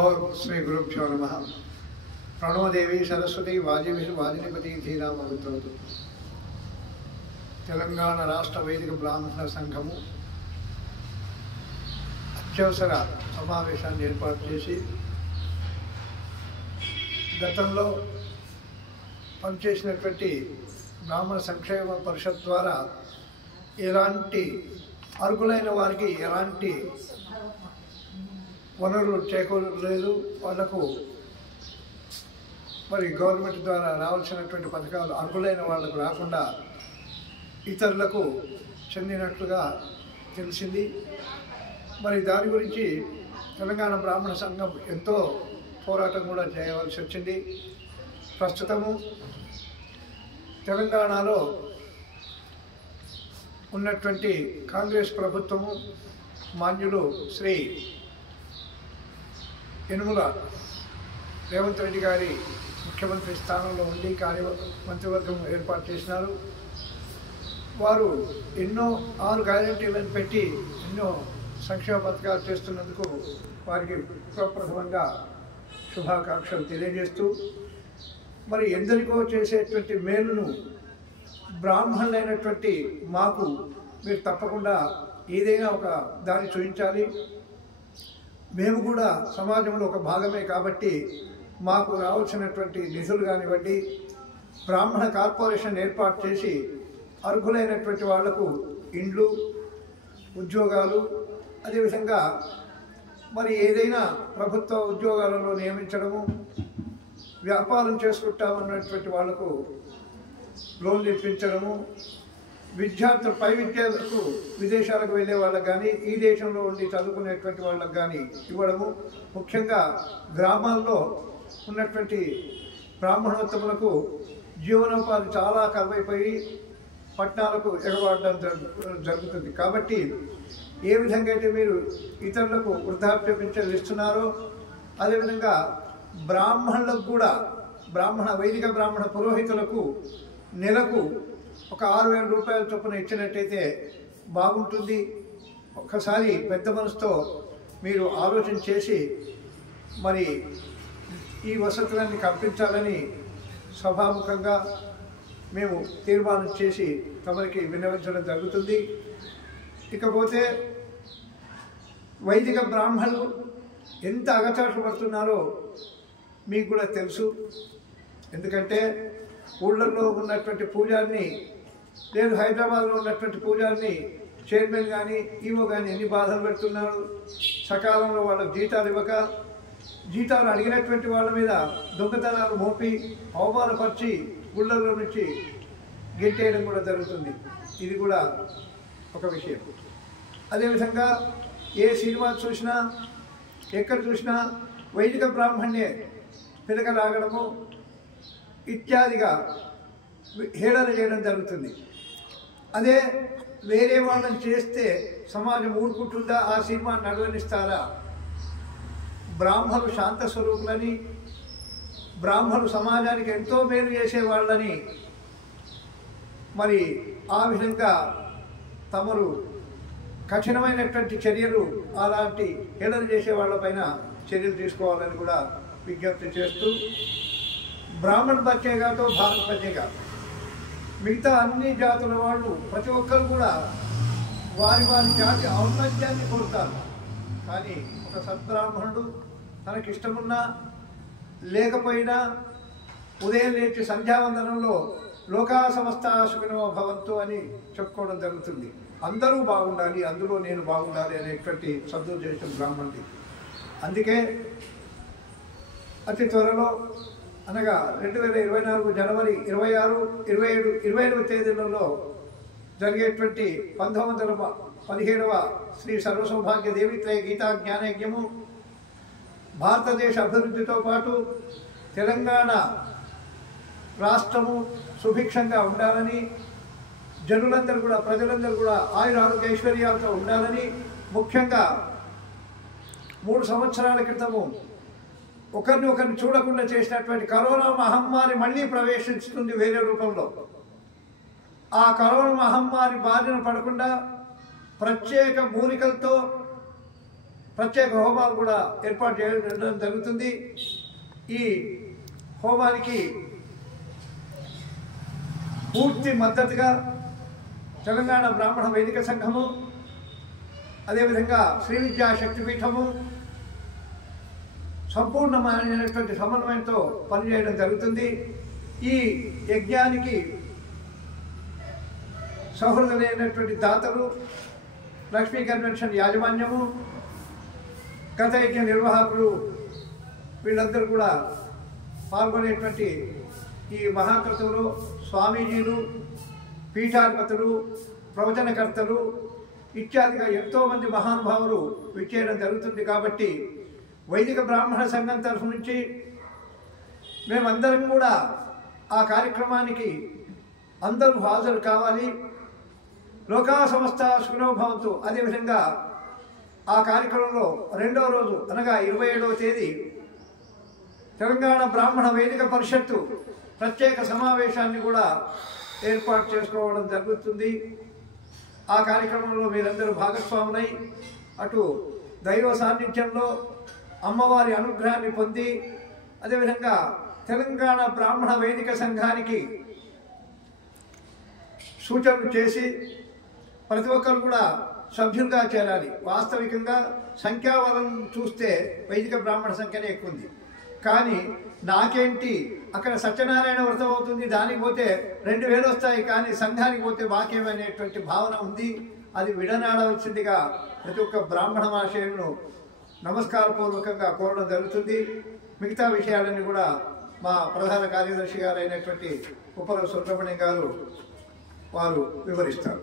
ఓం శ్రీ గురుభ్యో నమః. ప్రణవదేవి సరస్వతి వాజివిషు వాజినిపతి ధీరామగుతోతు. తెలంగాణ రాష్ట్ర వేదిక బ్రాహ్మణ సంఘము అత్యవసర సమావేశాన్ని ఏర్పాటు చేసి గతంలో పనిచేసినటువంటి బ్రాహ్మణ సంక్షేమ పరిషత్ ద్వారా ఎలాంటి అర్హులైన వారికి ఎలాంటి వనరులు చేకూరలేదు. వాళ్లకు మరి గవర్నమెంట్ ద్వారా రావాల్సినటువంటి పథకాలు అర్హులైన వాళ్లకు రాకుండా ఇతరులకు చెందినట్లుగా తెలిసింది. మరి దాని గురించి తెలంగాణ బ్రాహ్మణ సంఘం ఎంతో పోరాటం కూడా చేయవలసి వచ్చింది. ప్రస్తుతము తెలంగాణలో ఉన్నటువంటి కాంగ్రెస్ ప్రభుత్వము మాన్యులు శ్రీ యనుమల రేవంత్ రెడ్డి గారి ముఖ్యమంత్రి స్థానంలో ఉండి మంత్రివర్గం ఏర్పాటు చేసినారు. వారు ఎన్నో 6 గ్యారెంటీలను పెట్టి ఎన్నో సంక్షేమ పథకాలు చేస్తున్నందుకు వారికి ప్రప్రథమంగా శుభాకాంక్షలు తెలియజేస్తూ, మరి ఎందరికో చేసేటువంటి మేలును బ్రాహ్మణులైనటువంటి మాకు మీరు తప్పకుండా ఏదైనా ఒక దారి చూపించాలి. మేము కూడా సమాజంలో ఒక భాగమే కాబట్టి మాకు రావాల్సినటువంటి నిధులు కానివ్వండి, బ్రాహ్మణ కార్పొరేషన్ ఏర్పాటు చేసి అర్హులైనటువంటి వాళ్లకు ఇండ్లు, ఉద్యోగాలు, అదేవిధంగా మరి ఏదైనా ప్రభుత్వ ఉద్యోగాలలో నియమించడము, వ్యాపారం చేసుకుంటామన్నటువంటి వాళ్లకు లోన్లు ఇప్పించడము, విద్యార్థులు పై విద్యలకు విదేశాలకు వెళ్ళే వాళ్ళకు కానీ ఈ దేశంలో ఉండి చదువుకునేటువంటి వాళ్ళకు కానీ ఇవ్వడము, ముఖ్యంగా గ్రామాల్లో ఉన్నటువంటి బ్రాహ్మణోత్తములకు జీవనోపాధి చాలా కరువైపోయి పట్టణాలకు ఎగబడడం జరుగుతుంది. కాబట్టి ఏ విధంగా అయితే మీరు ఇతరులకు వృద్ధాప్య పింఛన్లు ఇస్తున్నారో అదేవిధంగా బ్రాహ్మణులకు కూడా వైదిక బ్రాహ్మణ పురోహితులకు నెలకు ఒక 6,000 రూపాయల చొప్పున ఇచ్చినట్టయితే బాగుంటుంది. ఒక్కసారి పెద్ద మనసుతో మీరు ఆలోచన చేసి మరి ఈ వసతులన్నీ కల్పించాలని సభాముఖంగా మేము తీర్మానం చేసి తమరికి విన్నవించడం జరుగుతుంది. ఇకపోతే వైదిక బ్రాహ్మణులు ఎంత అగచాట్లు పడుతున్నారో మీకు కూడా తెలుసు. ఎందుకంటే ఊళ్ళల్లో ఉన్నటువంటి పూజారిని లేదు హైదరాబాద్లో ఉన్నటువంటి పూజారిని చైర్మన్ కానీ ఈవో కానీ ఎన్ని బాధలు పెడుతున్నారు. సకాలంలో వాళ్ళకు జీతాలు ఇవ్వక, జీతాలు అడిగినటువంటి వాళ్ళ మీద దొంగతనాలు మోపి అవమానపరిచి ఊళ్ళల్లో నుంచి గెంటేయడం కూడా జరుగుతుంది. ఇది కూడా ఒక విషయం. అదేవిధంగా ఏ సినిమా చూసినా ఎక్కడ చూసినా వైదిక బ్రాహ్మణ్యే పిలకలాగడము ఇత్యాదిగా హేళన చేయడం జరుగుతుంది. అదే వేరే వాళ్ళని చేస్తే సమాజం ఊరుకుంటుందా? ఆ సినిమా నడవనిస్తారా? బ్రాహ్మణులు శాంత స్వరూపులని, బ్రాహ్మణులు సమాజానికి ఎంతో మేలు చేసేవాళ్ళని మరి ఆ విధంగా తమరు కఠినమైనటువంటి చర్యలు అలాంటి హేళన చేసే వాళ్ళపైన చర్యలు తీసుకోవాలని కూడా విజ్ఞప్తి చేస్తూ, బ్రాహ్మణ బచ్చేగాతో భారత బచ్చేగా మిగతా అన్ని జాతుల వాళ్ళు ప్రతి ఒక్కరు కూడా వారి జాతి ఔన్నత్యాన్ని కోరుతారు. కానీ ఒక సద్బ్రాహ్మణుడు తనకిష్టమున్నా లేకపోయినా ఉదయం లేచి సంధ్యావందనంలో లోకా సమస్త సుఖినో భవంతు అని చెప్పుకోవడం జరుగుతుంది. అందరూ బాగుండాలి, అందులో నేను బాగుండాలి అనేటువంటి సదుద్దేశం బ్రాహ్మణుడి. అందుకే అతి త్వరలో అనగా 2024 జనవరి 26, 27, 28వ తేదీలలో జరిగేటువంటి 1917వ శ్రీ సర్వసౌభాగ్య దేవిత్రయ గీతా జ్ఞానయజ్ఞము భారతదేశ అభివృద్ధితో పాటు తెలంగాణ రాష్ట్రము సుభిక్షంగా ఉండాలని, జనులందరూ కూడా ప్రజలందరూ కూడా ఆయురారోగ్య ఐశ్వర్యాలతో ఉండాలని, ముఖ్యంగా 3 సంవత్సరాల క్రితము ఒకరిని చూడకుండా చేసినటువంటి కరోనా మహమ్మారి మళ్ళీ ప్రవేశిస్తుంది వేరే రూపంలో. ఆ కరోనా మహమ్మారి బారిన పడకుండా ప్రత్యేక మూలికలతో ప్రత్యేక హోమాలు కూడా ఏర్పాటు చేయడం జరుగుతుంది. ఈ హోమానికి పూర్తి మద్దతుగా తెలంగాణ బ్రాహ్మణ వేదిక సంఘము, అదేవిధంగా శ్రీ విద్యా శక్తిపీఠము సంపూర్ణమైనటువంటి సమన్వయంతో పనిచేయడం జరుగుతుంది. ఈ యజ్ఞానికి సహృదయులైనటువంటి దాతలు, లక్ష్మీ కన్వెన్షన్ యాజమాన్యము, గత యజ్ఞ నిర్వాహకులు వీళ్ళందరూ కూడా పాల్గొనేటువంటి ఈ మహాకృతులు, స్వామీజీలు, పీఠాధిపతులు, ప్రవచనకర్తలు ఇత్యాదిగా ఎంతోమంది మహానుభావులు విచ్చేయడం జరుగుతుంది. కాబట్టి వైదిక బ్రాహ్మణ సంఘం తరఫు నుంచి మేమందరం కూడా ఆ కార్యక్రమానికి అందరూ హాజరు కావాలి. లోకా సంస్థ సుఖనోభవంతు. అదేవిధంగా ఆ కార్యక్రమంలో రెండవ రోజు అనగా 27వ తేదీ తెలంగాణ బ్రాహ్మణ వేదిక పరిషత్తు ప్రత్యేక సమావేశాన్ని కూడా ఏర్పాటు చేసుకోవడం జరుగుతుంది. ఆ కార్యక్రమంలో మీరందరూ భాగస్వాములై అటు దైవ సాన్నిధ్యంలో అమ్మవారి అనుగ్రహాన్ని పొంది, అదేవిధంగా తెలంగాణ బ్రాహ్మణ వేదిక సంఘానికి సూచనలు చేసి ప్రతి ఒక్కరు కూడా సభ్యులుగా చేరాలి. వాస్తవికంగా సంఖ్యాబలం చూస్తే వైదిక బ్రాహ్మణ సంఖ్యనే ఎక్కువ ఉంది. కానీ నాకేంటి అక్కడ సత్యనారాయణ వ్రతం అవుతుంది, దానికి పోతే 2000 వస్తాయి, కానీ సంఘానికి పోతే వాక్యమనేటువంటి భావన ఉంది. అది విడనాడవలసిందిగా ప్రతి ఒక్క బ్రాహ్మణ మహాశయులను నమస్కారపూర్వకంగా కోరడం జరుగుతుంది. మిగతా విషయాలన్నీ కూడా మా ప్రధాన కార్యదర్శి గారు అయినటువంటి ఉప్పల సుబ్రహ్మణ్యం గారు వారు వివరిస్తారు.